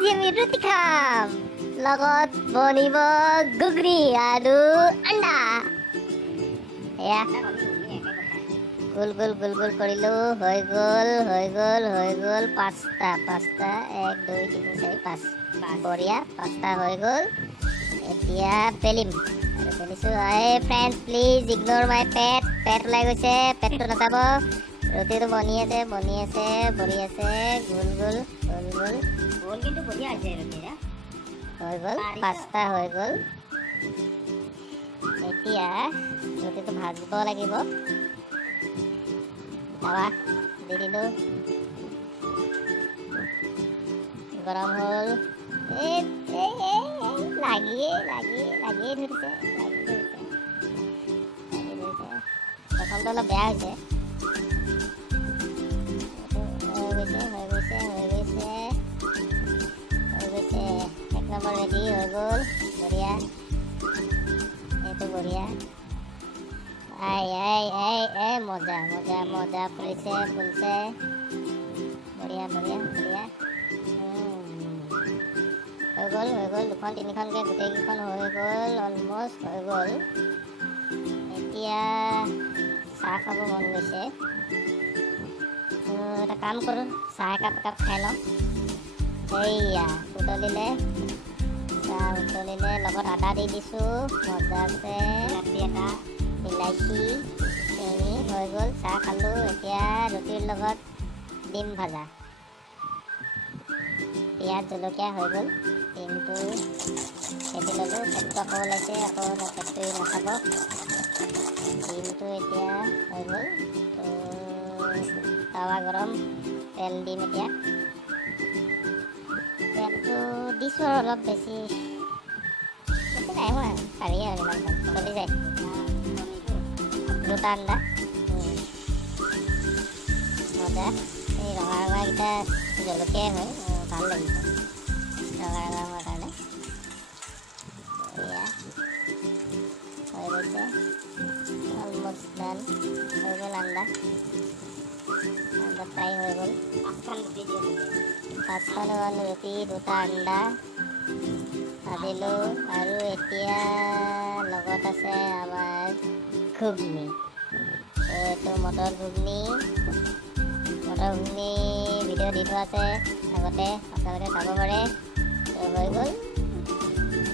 আজি আমি ৰুটি খাম লগত বনিব ঘুগনি আৰু আন্ডা এয়া গোল গোল গোল গোল কৰিলো হৈ গ'ল পাঁচটা 1 2 3 4 5 বঢ়িয়া পাঁচটা হৈ গ'ল এতিয়া বেলিম আৰু বেলিছো ফ্ৰেণ্ডছ প্লিজ ইগনোৰ মাই পেট ওলাই গৈছে পেটটো নাচাব ৰুটিটো বনি আছে বঢ়ি আছে গোল গোল কিন্তু বঢ়িয়া হৈছে ৰুটিৰা হৈ গ'ল পাঁচটা হৈ গ'ল এতিয়া ৰুটিটো ভাজিব লাগিব তাৱা দি দিলোঁ গৰম হ'ল লাগিয়ে ধৰিছে প্ৰথমটো অলপ বেয়া হৈছে হৈ গৈছে 1 নম্বৰ ৰেডি হৈ গ'ল বঢ়িয়া এইটো বঢ়িয়া মজা ফুলিছে বঢ়িয়া হৈ গ'ল 2খন 3খনকৈ গোটেইকেইখন হৈ গ'ল অলমষ্ট হৈ গ'ল এতিয়া চাহ খাব মন গৈছে এটা কাম কৰোঁ চাহ একাপ খাই লওঁ এইয়া উতলিলে লগত আদা দি দিছোঁ মজাছে এটা ইলাচি চেনি হৈ গ'ল চাহ খালোঁ এতিয়া ৰুটিৰ লগত ডিম ভাজা পিঁয়াজ জলকীয়া হৈ গ'ল ডিমটো খেদি ল'লোঁ পেটটো আকৌ ওলাইছে আকৌ পেটটো নাখাব ডিমটো এতিয়া হৈ গ'ল তাৱা গৰম তেল দিম এতিয়া তেলটো দিছোঁ আৰু অলপ বেছি নাই হোৱা পাৰি আৰু ইমান চলি যায় 2টা আন্ডা মজা এই ৰঙা জলকীয়াই হয় ভাল লাগিছে ৰঙা হোৱাৰ কাৰণে এয়া হৈ গৈছে অলমষ্ট ডান হৈ গ'ল আন্ডা ফ্ৰাই হৈ গ'ল 5খন ৰুটি 2টা আন্ডা ভাজিলোঁ আৰু এতিয়া লগত আছে আমাৰ ঘুগনি এইটো মটৰ ঘুগনি ভিডিঅ' দি থোৱা আছে আগতে আপোনালোকে চাব পাৰে হৈ গ'ল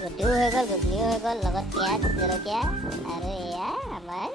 ৰুটিও হৈ গ'ল ঘুগনিও হৈ গ'ল লগত পিঁয়াজ জলকীয়া আৰু এয়া আমাৰ